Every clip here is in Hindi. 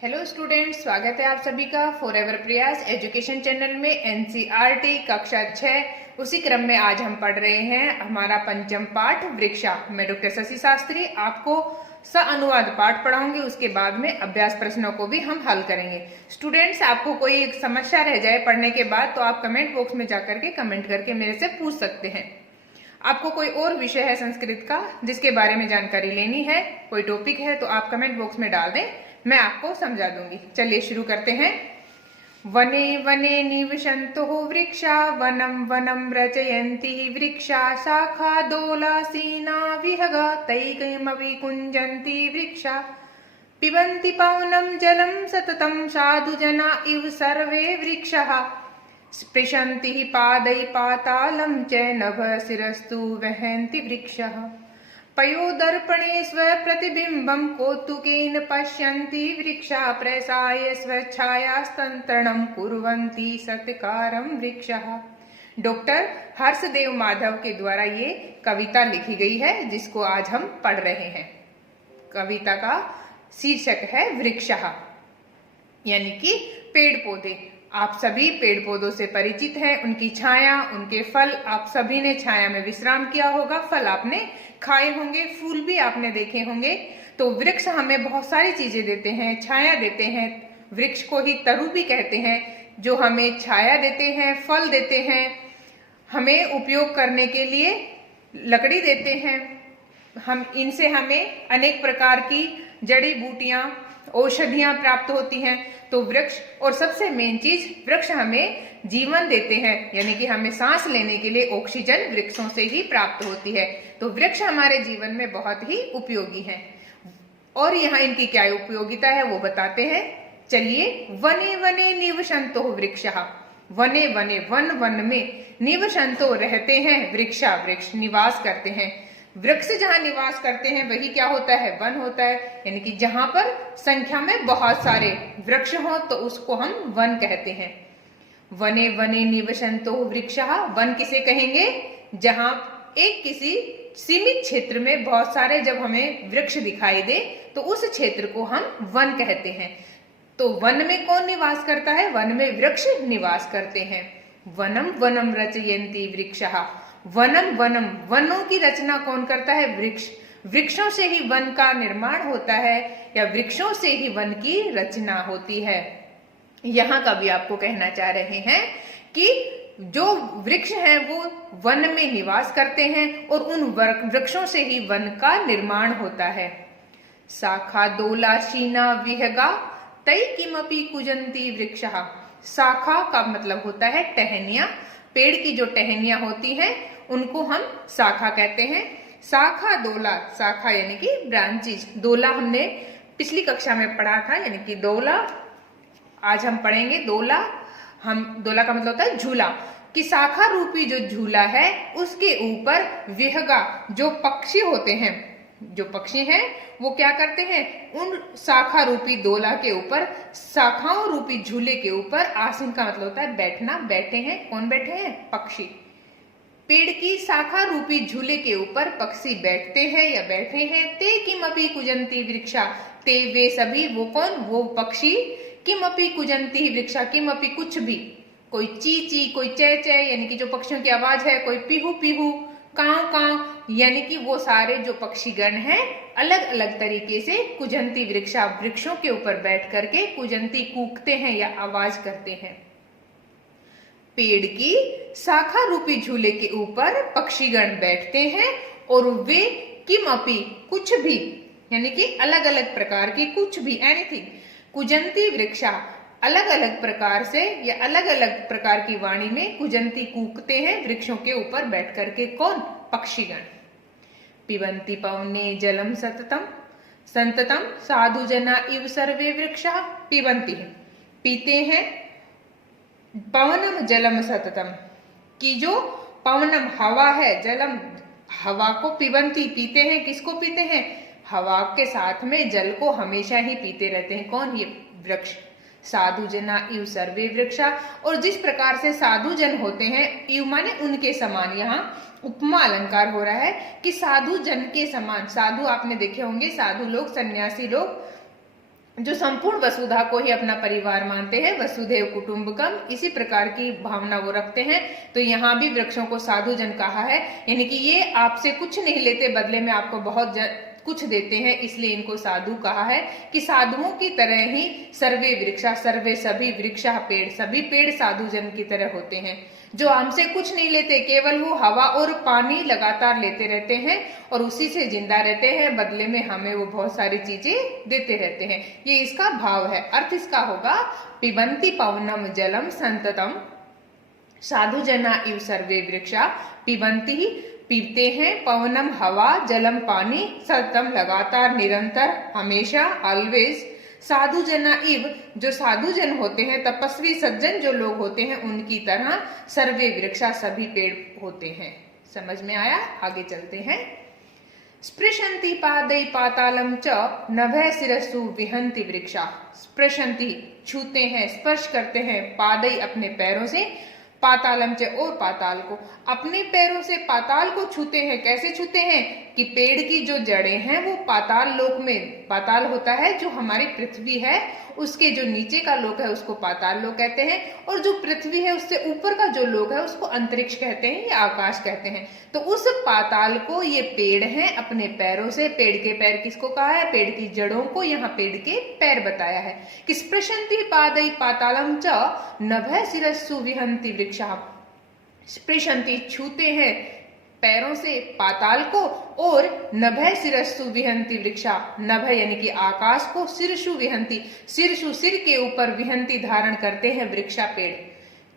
हेलो स्टूडेंट्स, स्वागत है आप सभी का फॉरएवर प्रयास एजुकेशन चैनल में एनसीईआरटी कक्षा 6 उसी क्रम में आज हम पढ़ रहे हैं हमारा पंचम पाठ वृक्षा। मैं डॉक्टर शशि शास्त्री आपको अनुवाद पाठ पढ़ाऊंगी, उसके बाद में अभ्यास प्रश्नों को भी हम हल करेंगे। स्टूडेंट्स, आपको कोई समस्या रह जाए पढ़ने के बाद तो आप कमेंट बॉक्स में जाकर के कमेंट करके मेरे से पूछ सकते हैं। आपको कोई और विषय है संस्कृत का जिसके बारे में जानकारी लेनी है, कोई टॉपिक है तो आप कमेंट बॉक्स में डाल दें, मैं आपको समझा दूंगी। चलिए शुरू करते हैं। वने वने निवसन्तो वृक्षा वनम वनम रचयन्ति वृक्षा शाखा दोलासीना विहगा तैकमपि कुञ्जन्ति वृक्षा पिबन्ति पवनं जलं सततं साधुजना इव सर्वे वृक्षः स्पृशन्ति पादै पातालं च नभशिरस्तु वहन्ति वृक्षः पयोदर्पणे स्वप्रतिबिम्बं कौतुकेन पश्यन्ति वृक्षा प्रसाय स्वच्छायास्तंत्रणं कुर्वन्ति सत्कारं वृक्षः। डॉक्टर हर्षदेव माधव के द्वारा ये कविता लिखी गई है जिसको आज हम पढ़ रहे हैं। कविता का शीर्षक है वृक्षः, यानी कि पेड़ पौधे। आप सभी पेड़ पौधों से परिचित हैं, उनकी छाया, उनके फल। आप सभी ने छाया में विश्राम किया होगा, फल आपने खाए होंगे, फूल भी आपने देखे होंगे। तो वृक्ष हमें बहुत सारी चीजें देते हैं, छाया देते हैं। वृक्ष को ही तरु भी कहते हैं, जो हमें छाया देते हैं, फल देते हैं, हमें उपयोग करने के लिए लकड़ी देते हैं। इनसे हमें अनेक प्रकार की जड़ी बूटियां, औषधियां प्राप्त होती हैं। तो वृक्ष, और सबसे मेन चीज, वृक्ष हमें जीवन देते हैं, यानी कि हमें सांस लेने के लिए ऑक्सीजन वृक्षों से ही प्राप्त होती है। तो वृक्ष हमारे जीवन में बहुत ही उपयोगी हैं। और यहाँ इनकी क्या उपयोगिता है वो बताते हैं। चलिए, वने वने निवसन्तो वृक्षः। वने वने, वन वन में, निवसन्तो रहते हैं, वृक्षा वृक्ष निवास करते हैं। वृक्ष जहां निवास करते हैं वही क्या होता है, वन होता है। यानी कि जहां पर संख्या में बहुत सारे वृक्ष हो तो उसको हम वन कहते हैं। वने वने निवसन्तो वृक्षः। वन किसे कहेंगे, जहां एक किसी सीमित क्षेत्र में बहुत सारे जब हमें वृक्ष दिखाई दे तो उस क्षेत्र को हम वन कहते हैं। तो वन में कौन निवास करता है, वन में वृक्ष निवास करते हैं। वनम वनम रचयन्ति वृक्षः। वनम वनम, वनों की रचना कौन करता है, वृक्ष। वृक्षों से ही वन का निर्माण होता है, या वृक्षों से ही वन की रचना होती है। यहाँ का भी आपको कहना चाह रहे हैं कि जो वृक्ष हैं वो वन में निवास करते हैं और उन वृक्षों से ही वन का निर्माण होता है। शाखा दोलासीना विहगा तै किमपि कुजन्ति वृक्षः। शाखा का मतलब होता है टहनियां। पेड़ की जो टहनियां होती हैं उनको हम शाखा कहते हैं। शाखा दोला, शाखा यानी कि ब्रांचेज। दोला हमने पिछली कक्षा में पढ़ा था, यानी कि दोला। आज हम पढ़ेंगे दोला। दोला का मतलब होता है झूला, कि शाखा रूपी जो झूला है उसके ऊपर विहगा, जो पक्षी होते हैं, जो पक्षी हैं वो क्या करते हैं, उन शाखा रूपी दोला के ऊपर, शाखाओं रूपी झूले के ऊपर, आसीन का मतलब होता है बैठना, बैठे हैं। कौन बैठे हैं, पक्षी। पेड़ की शाखा रूपी झूले के ऊपर पक्षी बैठते हैं या बैठे हैं। ते किमपि कुजन्ति वृक्षा। ते वे सभी, वो कौन, वो पक्षी। किमपि कुजन्ति वृक्षा, किमपि कुछ भी, कोई ची ची, कोई चे चे, यानी कि जो पक्षियों की आवाज है, कोई पीहू पीहू, काव काव, यानी कि वो सारे जो पक्षीगण हैं अलग अलग तरीके से कुजंती वृक्षा, वृक्षों के ऊपर बैठ करके कुजंती कूकते हैं या आवाज करते हैं। पेड़ की शाखा रूपी झूले के ऊपर पक्षीगण बैठते हैं और वे किमपि, कुछ भी, यानी कि अलग अलग प्रकार की, कुछ भी, एनीथिंग, कुजंती वृक्षा, अलग अलग प्रकार से या अलग अलग प्रकार की वाणी में कुजंती कूकते हैं वृक्षों के ऊपर बैठ करके। कौन, पक्षीगण। पिबन्ति पवने जलम सततम संततम साधुजना इव सर्वे वृक्षः। पिबन्ति, पीते हैं, पवनम जलम सततम, कि जो पवनम हवा है, जलम हवा को, पिबन्ति पीते हैं। किसको पीते हैं, हवा के साथ में जल को हमेशा ही पीते रहते हैं। कौन, ये वृक्ष। साधुजना इव सर्वे वृक्षा, और जिस प्रकार से साधुजन होते हैं, इव माने उनके समान, यहाँ उपमा अलंकार हो रहा है कि साधु जन के समान। साधु आपने देखे होंगे, साधु लोग, सन्यासी लोग, जो संपूर्ण वसुधा को ही अपना परिवार मानते हैं, वसुधैव कुटुंबकम, इसी प्रकार की भावना वो रखते हैं। तो यहाँ भी वृक्षों को साधुजन कहा है, यानी कि ये आपसे कुछ नहीं लेते, बदले में आपको बहुत कुछ देते हैं, इसलिए इनको साधु कहा है। कि साधुओं की तरह ही सर्वे वृक्षा, सर्वे सभी वृक्षा पेड़, सभी पेड़ साधुजन की तरह होते हैं, जो हमसे कुछ नहीं लेते, केवल वो हवा और पानी लगातार लेते रहते हैं और उसी से जिंदा रहते हैं, बदले में हमें वो बहुत सारी चीजें देते रहते हैं। ये इसका भाव है। अर्थ इसका होगा पिबन्ति पवनम जलम संततम साधुजना इव सर्वे वृक्षा, पिबन्ति ही पीते हैं, पवनम हवा, जलम पानी, सततम लगातार, निरंतर, हमेशा, ऑलवेज, साधुजना इव जो साधुजन होते हैं, तपस्वी सज्जन जो लोग होते हैं उनकी तरह, सर्वे वृक्षा सभी पेड़ होते हैं। समझ में आया? आगे चलते हैं। स्पृशन्ति पादै पातालम च नभः शिरसु विहन्ति वृक्षा। स्पृशन्ति छूते हैं, स्पर्श करते हैं, पादै अपने पैरों से, पातालम च और पाताल को, अपने पैरों से पाताल को छूते हैं। कैसे छूते हैं? कि पेड़ की जो जड़ें हैं वो पाताल लोक में, पाताल होता है जो हमारी पृथ्वी है, उसके जो नीचे का लोक है उसको पाताल लोक कहते हैं, और जो पृथ्वी है उससे ऊपर का जो लोक है उसको अंतरिक्ष कहते हैं या आकाश कहते हैं। तो उस पाताल को ये पेड़ हैं अपने पैरों से, पेड़ के पैर किसको कहा है? पेड़ की जड़ों को यहाँ पेड़ के पैर बताया है। कि स्पृशन्ति पादै पातालम च नभः शिरस्सु विहन्ति वृक्षा। स्पृशन्ति छूते हैं पैरों से पाताल को, और नभः शिरस्सु विहन्ति वृक्षा, नभ यानी कि आकाश को, शिरसु विहन्ति शिरसु सिर के ऊपर, विहन्ति धारण करते हैं वृक्षा पेड़।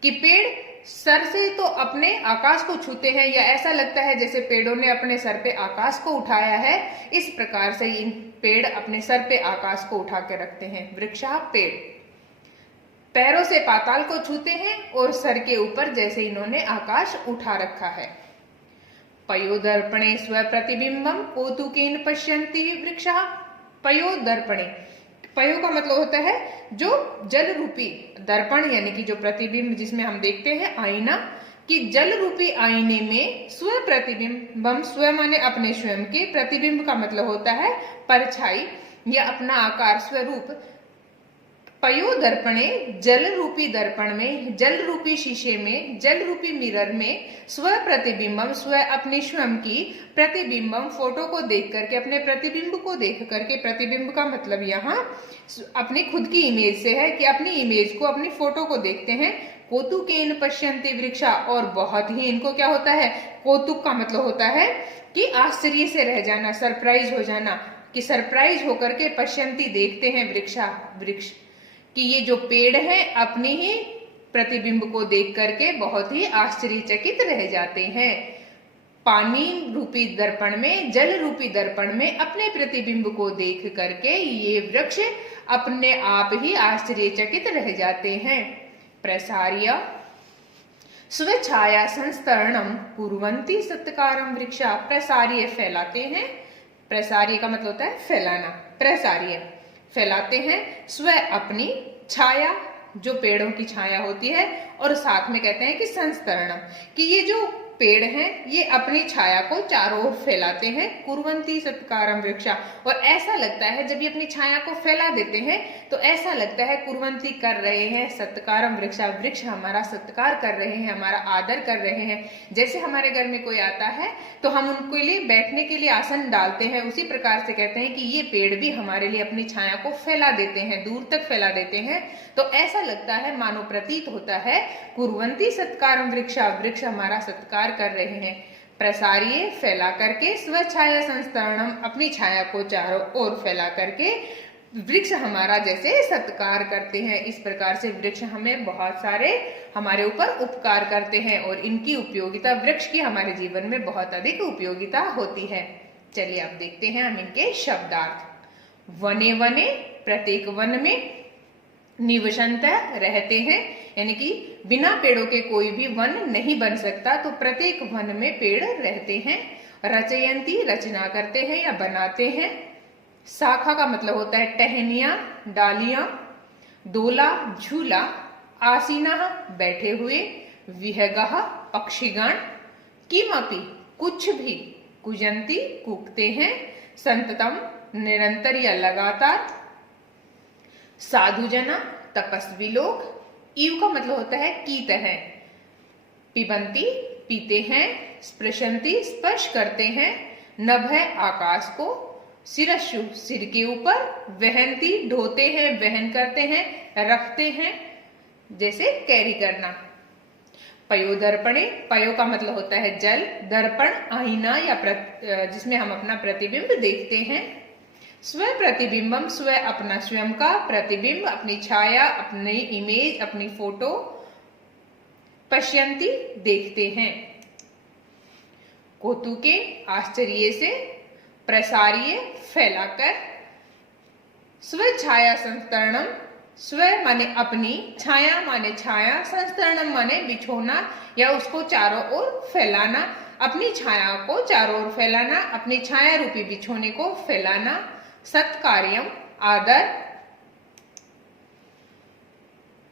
कि पेड़ सर से तो अपने आकाश को छूते हैं, या ऐसा लगता है जैसे पेड़ों ने अपने सर पे आकाश को उठाया है, इस प्रकार से इन पेड़ अपने सर पे आकाश को उठा के रखते हैं। वृक्षा पेड़ पैरों से पाताल को छूते हैं और सर के ऊपर जैसे इन्होंने आकाश उठा रखा है। पयोदर्पणे स्वप्रतिबिंबम कौतुकेन पश्यन्ति वृक्षः। पयोदर्पणे, पयो का मतलब होता है जो जल रूपी दर्पण, यानी कि जो प्रतिबिंब जिसमें हम देखते हैं आईना, कि जल रूपी आईने में स्व प्रतिबिंबम, स्व माने अपने स्वयं के, प्रतिबिंब का मतलब होता है परछाई या अपना आकार, स्वरूप। पयो दर्पणे, जल रूपी दर्पण में, जल रूपी शीशे में, जल रूपी मिरर में, स्व प्रतिबिंबम, स्व अपने स्वयं की, प्रतिबिंबम फोटो को देख करके, अपने प्रतिबिंब को देख करके, प्रतिबिंब का मतलब यहाँ अपनी खुद की इमेज से है, कि अपनी इमेज को, अपनी फोटो को देखते हैं। कौतुकेन पश्यन्ति वृक्षा, और बहुत ही इनको क्या होता है? कौतुक का मतलब होता है कि आश्चर्य से रह जाना, सरप्राइज हो जाना, कि सरप्राइज होकर के पश्यन्ति देखते हैं वृक्ष, कि ये जो पेड़ है अपनी ही प्रतिबिंब को देख करके बहुत ही आश्चर्यचकित रह जाते हैं। पानी रूपी दर्पण में, जल रूपी दर्पण में अपने प्रतिबिंब को देख करके ये वृक्ष अपने आप ही आश्चर्यचकित रह जाते हैं। प्रसार्य स्वछाया संस्तरणम कुर्वन्ति सत्कारम वृक्षा। प्रसार्य फैलाते हैं, प्रसार्य का मतलब होता है फैलाना, प्रसार्य फैलाते हैं, स्व अपनी छाया, जो पेड़ों की छाया होती है, और साथ में कहते हैं कि संस्तरणम, कि ये जो पेड़ हैं ये अपनी छाया को चारों ओर फैलाते हैं। कुर्वन्ति सत्कारम वृक्षा, और ऐसा लगता है जब ये अपनी छाया को फैला देते हैं तो ऐसा लगता है कुर्वन्ति कर रहे हैं सत्कारम वृक्षा, वृक्ष हमारा सत्कार कर रहे हैं, हमारा आदर कर रहे हैं। जैसे हमारे घर में कोई आता है तो हम उनके लिए बैठने के लिए आसन डालते हैं, उसी प्रकार से कहते हैं कि ये पेड़ भी हमारे लिए अपनी छाया को फैला देते हैं, दूर तक फैला देते हैं। तो ऐसा लगता है, मानो प्रतीत होता है, कुर्वन्ति सत्कारम वृक्षा, वृक्ष हमारा सत्कार कर रहे हैं। प्रसारिये फैला करके, स्वछाया संस्तरणम अपनी छाया को चारों ओर फैला करके वृक्ष हमारा जैसे सत्कार करते हैं। इस प्रकार से वृक्ष हमें बहुत सारे हमारे ऊपर उपकार करते हैं और इनकी उपयोगिता, वृक्ष की हमारे जीवन में बहुत अधिक उपयोगिता होती है। चलिए अब देखते हैं हम इनके शब्दार्थ। वने वने, प्रत्येक वन में, निवसन्तः रहते हैं, यानी कि बिना पेड़ों के कोई भी वन नहीं बन सकता, तो प्रत्येक वन में पेड़ रहते हैं। रचयन्ति रचना करते हैं या बनाते हैं। शाखा का मतलब होता है टहनियां, डालियां। दोला झूला। आसीना बैठे हुए। विहगः पक्षीगण। किमपि कुछ भी। कुजन्ति कूकते हैं। संततम निरंतर या लगातार। साधु जना तपस्वी लोग। ईव का मतलब होता है कीत है। पिबंती पीते हैं। स्पृशंती स्पर्श करते हैं। नभ है आकाश को। सिरस्सु सिर के ऊपर। वहंती ढोते हैं वहन करते हैं रखते हैं, जैसे कैरी करना। पयो दर्पणे, पयो का मतलब होता है जल। दर्पण आईना या जिसमें हम अपना प्रतिबिंब देखते हैं। स्व प्रतिबिंबम, स्व अपना स्वयं का, प्रतिबिंब अपनी छाया, अपनी इमेज, अपनी फोटो। पश्यंती देखते हैं। कौतुके आश्चर्य से। प्रसारिये फैलाकर। स्व छाया संस्तरणम, स्व माने अपनी, छाया माने छाया, संस्तरणम माने बिछोना या उसको चारों ओर फैलाना। अपनी छाया को चारों ओर फैलाना, अपनी छाया रूपी बिछोने को फैलाना। सत्कार्यम आदर।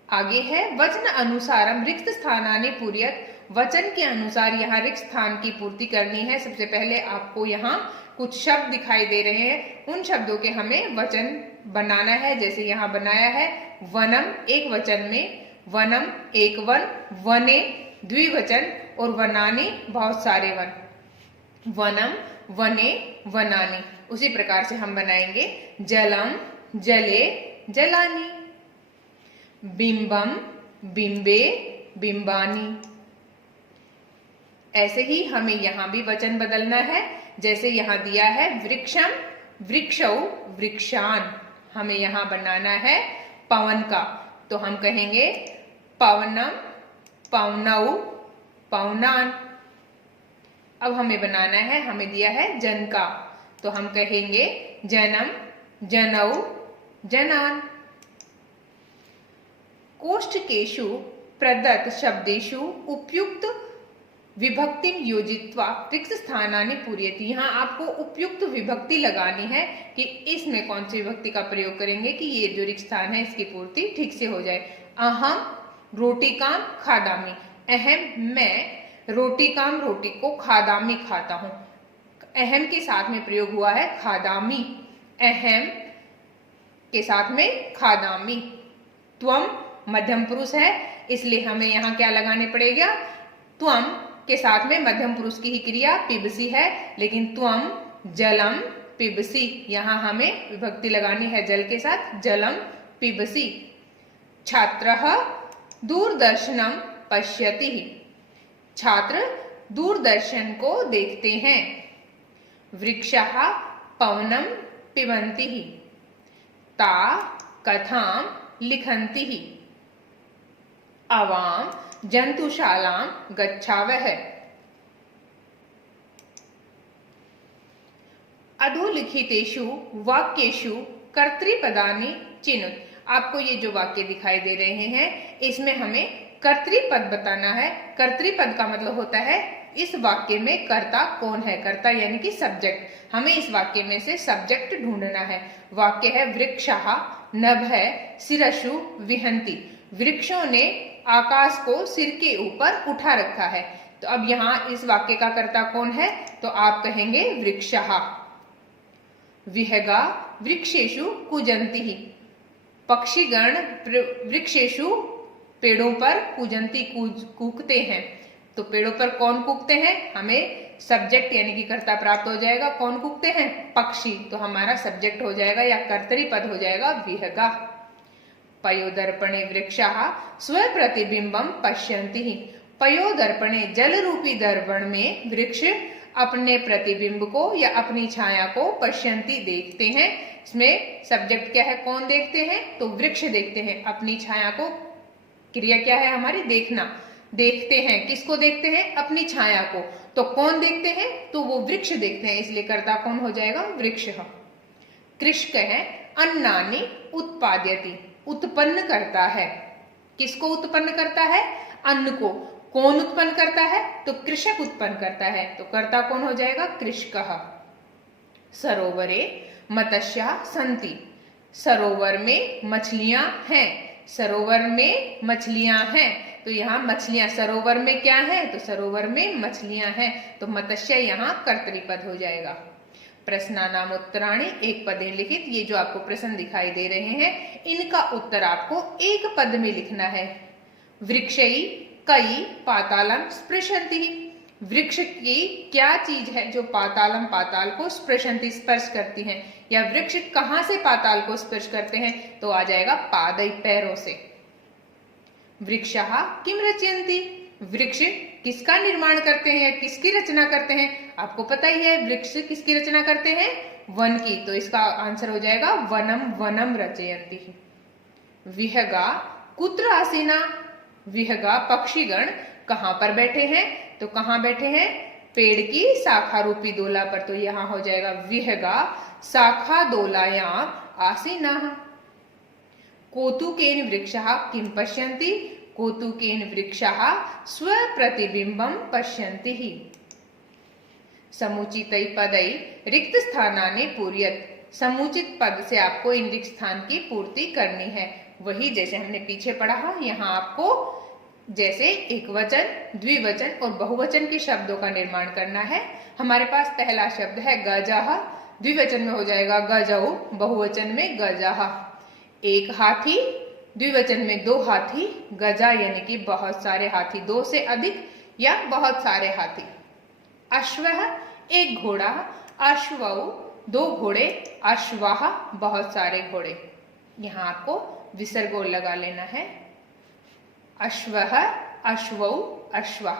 आगे है वचन अनुसारम रिक्त स्थानानि पूर्यत। वचन के अनुसार यहाँ रिक्त स्थान की पूर्ति करनी है। सबसे पहले आपको यहाँ कुछ शब्द दिखाई दे रहे हैं, उन शब्दों के हमें वचन बनाना है। जैसे यहाँ बनाया है वनम एक वचन में, वनम एक वन, वने द्विवचन और वनानि बहुत सारे वन। वनम वने वनानि। उसी प्रकार से हम बनाएंगे जलम जले जलानि। बिंबम बिंबे बिंबानी। ऐसे ही हमें यहाँ भी वचन बदलना है। जैसे यहाँ दिया है वृक्षम वृक्षौ वृक्षान, हमें यहाँ बनाना है पवन का, तो हम कहेंगे पवनम पवनौ पवनान। अब हमें बनाना है, हमें दिया है जन का, तो हम कहेंगे जनम जनौ जनान। कोष्ठकेषु प्रदत्त शब्देषु उपयुक्त विभक्ति योजित्वा रिक्त स्थानानि पूर्यति। यहाँ आपको उपयुक्त विभक्ति लगानी है कि इसमें कौन सी विभक्ति का प्रयोग करेंगे कि ये जो रिक्त स्थान है इसकी पूर्ति ठीक से हो जाए। अहम रोटिकाम खादामी, अहम मैं रोटिकाम रोटी को खादामी खाता हूँ। अहम के साथ में प्रयोग हुआ है खादामी, अहम के साथ में खादामी। त्वम मध्यम पुरुष है, इसलिए हमें यहाँ क्या लगाने पड़ेगा, त्वम के साथ में मध्यम पुरुष की ही क्रिया पिबसी है, लेकिन त्वम जलम पिबसी, यहाँ हमें विभक्ति लगानी है जल के साथ, जलम पिबसी। छात्रः दूरदर्शनम पश्यति, छात्र दूरदर्शन को देखते हैं। वृक्षः पवनम पिबन्ति, ता कथां लिखन्ति। आवाम जंतुशालां गच्छावः। अधोलिखितेषु वाक्येषु कर्तृपदानि चिनुत। आपको ये जो वाक्य दिखाई दे रहे हैं इसमें हमें कर्तृपद बताना है। कर्तृपद का मतलब होता है इस वाक्य में कर्ता कौन है, कर्ता यानी कि सब्जेक्ट। हमें इस वाक्य में से सब्जेक्ट ढूंढना है। वाक्य है वृक्षः नभः शिरसु विहन्ति, वृक्षों ने आकाश को सिर के ऊपर उठा रखा है। तो अब यहाँ इस वाक्य का कर्ता कौन है, तो आप कहेंगे वृक्षः। विहगा वृक्षेषु कूजन्ति, पक्षीगण वृक्षेषु पेड़ों पर कूजन्ति कूकते हैं। तो पेड़ों पर कौन कूकते हैं, हमें सब्जेक्ट यानी कि कर्ता प्राप्त हो जाएगा। कौन कूकते हैं, पक्षी, तो हमारा सब्जेक्ट हो जाएगा या कर्तरी-पद हो जाएगा विहगा। पयोदर्पणे वृक्षः स्वप्रतिबिंबं पश्यन्ति, पयोदर्पणे जल रूपी दर्पण में वृक्ष अपने प्रतिबिंब को या अपनी छाया को पश्यन्ति देखते हैं। इसमें सब्जेक्ट क्या है, कौन देखते हैं, तो वृक्ष देखते हैं अपनी छाया को। क्रिया क्या है हमारी, देखना। देखते हैं, किसको देखते हैं, अपनी छाया को। तो कौन देखते हैं, तो वो वृक्ष देखते हैं, इसलिए कर्ता कौन हो जाएगा, वृक्ष। कृषक है अन्नानि उत्पाद्यति, उत्पन्न करता है। किसको उत्पन्न करता है, अन्न को। कौन उत्पन्न करता है, तो कृषक उत्पन्न करता है, तो कर्ता कौन हो जाएगा, कृषकः। सरोवरे मत्स्याः सन्ति, सरोवर में मछलियां हैं। सरोवर में मछलियां हैं, तो यहाँ मछलियां, सरोवर में क्या है, तो सरोवर में मछलियां हैं, तो मत्स्य यहाँ कर्तरी पद हो जाएगा। प्रश्नानाम उत्तराणि एक पदे लिखित। ये जो आपको प्रश्न दिखाई दे रहे हैं, इनका उत्तर आपको एक पद में लिखना है। वृक्षई कई पातालम स्पृशन्ति। वृक्ष की क्या चीज है जो पातालम पाताल को स्पृशन्ति स्पर्श करती है, या वृक्ष कहां से पाताल को स्पर्श करते हैं, तो आ जाएगा पादई पैरों से। वृक्षाः किम रचयन्ति। वृक्ष किसका निर्माण करते हैं, किसकी रचना करते हैं। आपको पता ही है वृक्ष किसकी रचना करते हैं, वन की, तो इसका आंसर हो जाएगा वनम वनम रचयन्ति। विहगा कुत्र आसीना। विहगा पक्षीगण कहां पर बैठे हैं, तो कहां बैठे हैं, पेड़ की शाखा रूपी दोला पर, तो यहां हो जाएगा विहगा शाखा दोलायां आसीनाः। कौतुकेन वृक्षाः किम पश्यन्ति। कौतुकेन वृक्षाः स्वप्रतिबिम्बं पश्यन्ति। समुचितै पदै रिक्त स्थानानि पूरयत्। समुचित पद से आपको इन रिक्त स्थान की पूर्ति करनी है। वही जैसे हमने पीछे पढ़ा है, यहाँ आपको जैसे एक वचन, द्विवचन और बहुवचन के शब्दों का निर्माण करना है। हमारे पास पहला शब्द है गजः, द्विवचन में हो जाएगा गजौ, बहुवचन में गजः। एक हाथी, द्विवचन में दो हाथी, गजा यानी कि बहुत सारे हाथी, दो से अधिक या बहुत सारे हाथी। अश्वः एक घोड़ा, अश्वौ दो घोड़े, अश्वाः बहुत सारे घोड़े। यहाँ आपको विसर्ग लगा लेना है। अश्वः अश्वौ अश्वाः।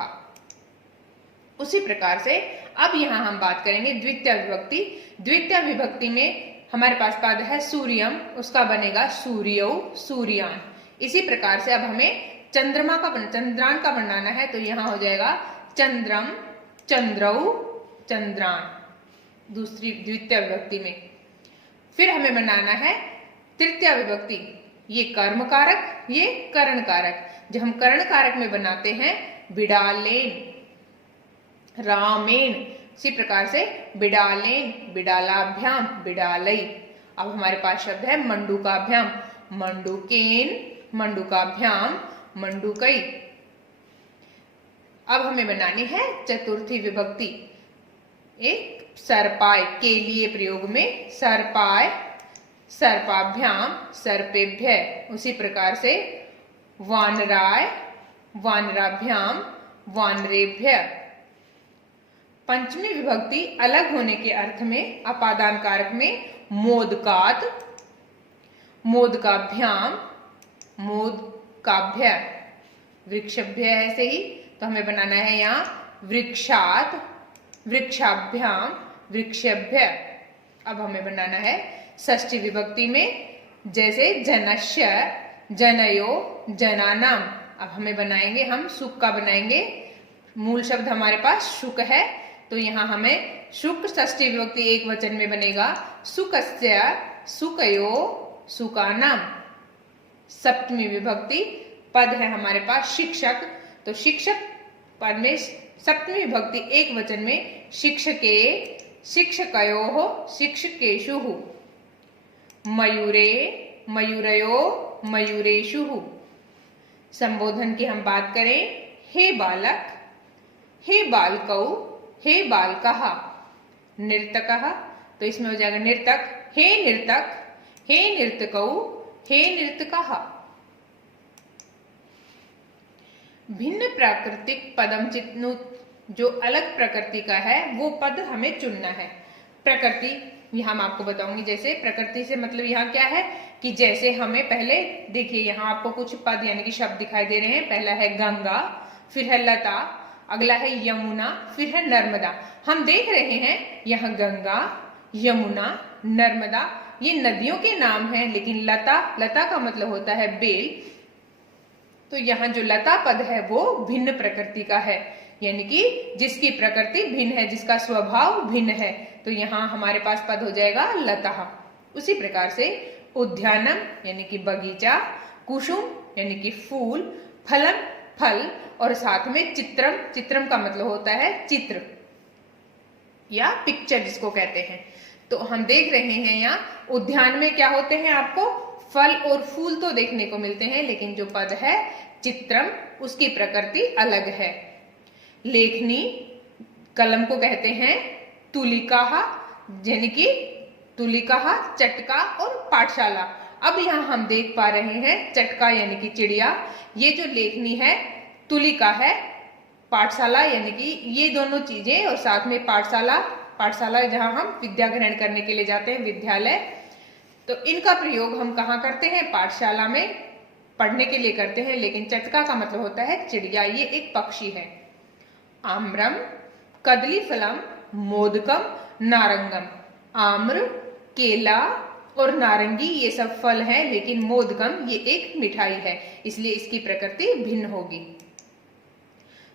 उसी प्रकार से अब यहाँ हम बात करेंगे द्वितीय विभक्ति। द्वितीय विभक्ति में हमारे पास पद है सूर्यम, उसका बनेगा सूर्यौ सूर्यान। इसी प्रकार से अब हमें चंद्रान का बनाना है, तो यहाँ हो जाएगा चंद्रम चंद्रौ चंद्रान, दूसरी द्वितीय विभक्ति में। फिर हमें बनाना है तृतीय विभक्ति। ये कर्म कारक, ये करण कारक। जो हम करण कारक में बनाते हैं बिडालेन रामेन, इसी प्रकार से बिडालेन बिडालाभ्याम बिडालई। अब हमारे पास शब्द है मंडूकाभ्याम, मंडूकेन मंडूकाभ्याम मंडूकई। अब हमें बनानी है चतुर्थी विभक्ति। एक सर्पाय के लिए प्रयोग में सर्पाय सर्पाभ्याम सर्पेभ्य। उसी प्रकार से वानराय वानराभ्याम वानरेभ्य। पंचमी विभक्ति अलग होने के अर्थ में अपादान कारक में मोदकात मोदकाभ्याम मोदकाभ्य। वृक्षभ्य ऐसे ही, तो हमें बनाना है यहाँ वृक्षात वृक्षाभ्याम वृक्षभ्य। अब हमें बनाना है षष्ठी विभक्ति में, जैसे जनस्य जनयो जनानाम। अब हमें बनाएंगे, हम सुख का बनाएंगे। मूल शब्द हमारे पास शुक है, तो यहाँ हमें शुक षष्ठी विभक्ति एक वचन में बनेगा सुकस्य सुकयो सुकानाम। सप्तमी विभक्ति पद है हमारे पास शिक्षक, तो शिक्षक पद में सप्तमी विभक्ति एक वचन में शिक्षके शिक्षकयोः शिक्षकेषु। मयूरे मयूरयो मयूरेषु। संबोधन की हम बात करें, हे बालक हे बालकौ हे बालकः। नर्तकः, तो इसमें हो जाएगा नर्तक, हे नर्तक हे नर्तकौ हे नर्तकः। भिन्न प्राकृतिक पदम चित्नु, जो अलग प्रकृति का है वो पद हमें चुनना है। प्रकृति यहाँ मैं आपको बताऊंगी। जैसे प्रकृति से मतलब यहाँ क्या है कि जैसे हमें पहले देखिए, यहाँ आपको कुछ पद यानी कि शब्द दिखाई दे रहे हैं। पहला है गंगा, फिर है लता, अगला है यमुना, फिर है नर्मदा। हम देख रहे हैं यहाँ गंगा यमुना नर्मदा ये नदियों के नाम हैं, लेकिन लता, लता का मतलब होता है बेल। तो यहाँ जो लता पद है वो भिन्न प्रकृति का है, यानी कि जिसकी प्रकृति भिन्न है, जिसका स्वभाव भिन्न है। तो यहाँ हमारे पास पद हो जाएगा लता। उसी प्रकार से उद्यानम यानी कि बगीचा, कुसुम यानी कि फूल, फलम फल, और साथ में चित्रम, चित्रम का मतलब होता है चित्र या पिक्चर जिसको कहते हैं। तो हम देख रहे हैं यहाँ उद्यान में क्या होते हैं, आपको फल और फूल तो देखने को मिलते हैं, लेकिन जो पद है चित्रम उसकी प्रकृति अलग है। लेखनी कलम को कहते हैं तुलिका, यानी कि तुलिका, चटका और पाठशाला। अब यहाँ हम देख पा रहे हैं चटका यानी कि चिड़िया, ये जो लेखनी है तुलिका है, पाठशाला यानी कि ये दोनों चीजें, और साथ में पाठशाला जहाँ हम विद्या ग्रहण करने के लिए जाते हैं, विद्यालय। तो इनका प्रयोग हम कहाँ करते हैं? पाठशाला में पढ़ने के लिए करते हैं। लेकिन चटका का मतलब होता है चिड़िया, ये एक पक्षी है। आम्रम, कदलीफलम, मोदकम, नारंगम। आम्र, केला और नारंगी ये सब फल हैं, लेकिन मोदकम ये एक मिठाई है, इसलिए इसकी प्रकृति भिन्न होगी।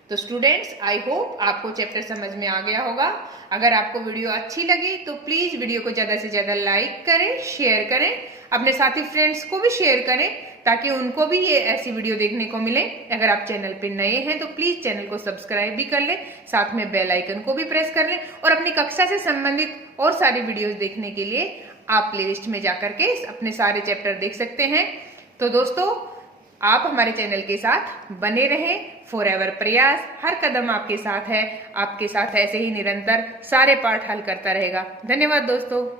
तो स्टूडेंट्स, आई होप आपको चैप्टर समझ में आ गया होगा। अगर आपको वीडियो अच्छी लगी तो प्लीज वीडियो को ज्यादा से ज्यादा लाइक करें, शेयर करें, अपने साथी फ्रेंड्स को भी शेयर करें ताकि उनको भी ये ऐसी वीडियो देखने को मिले। अगर आप चैनल पे नए हैं तो प्लीज चैनल को सब्सक्राइब भी कर लें, साथ में बेल आइकन को भी प्रेस कर लें, और अपनी कक्षा से संबंधित और सारी वीडियोस देखने के लिए आप प्लेलिस्ट में जाकर के अपने सारे चैप्टर देख सकते हैं। तो दोस्तों, आप हमारे चैनल के साथ बने रहें। फॉरएवर प्रयास हर कदम आपके साथ है, आपके साथ ऐसे ही निरंतर सारे पाठ हल करता रहेगा। धन्यवाद दोस्तों।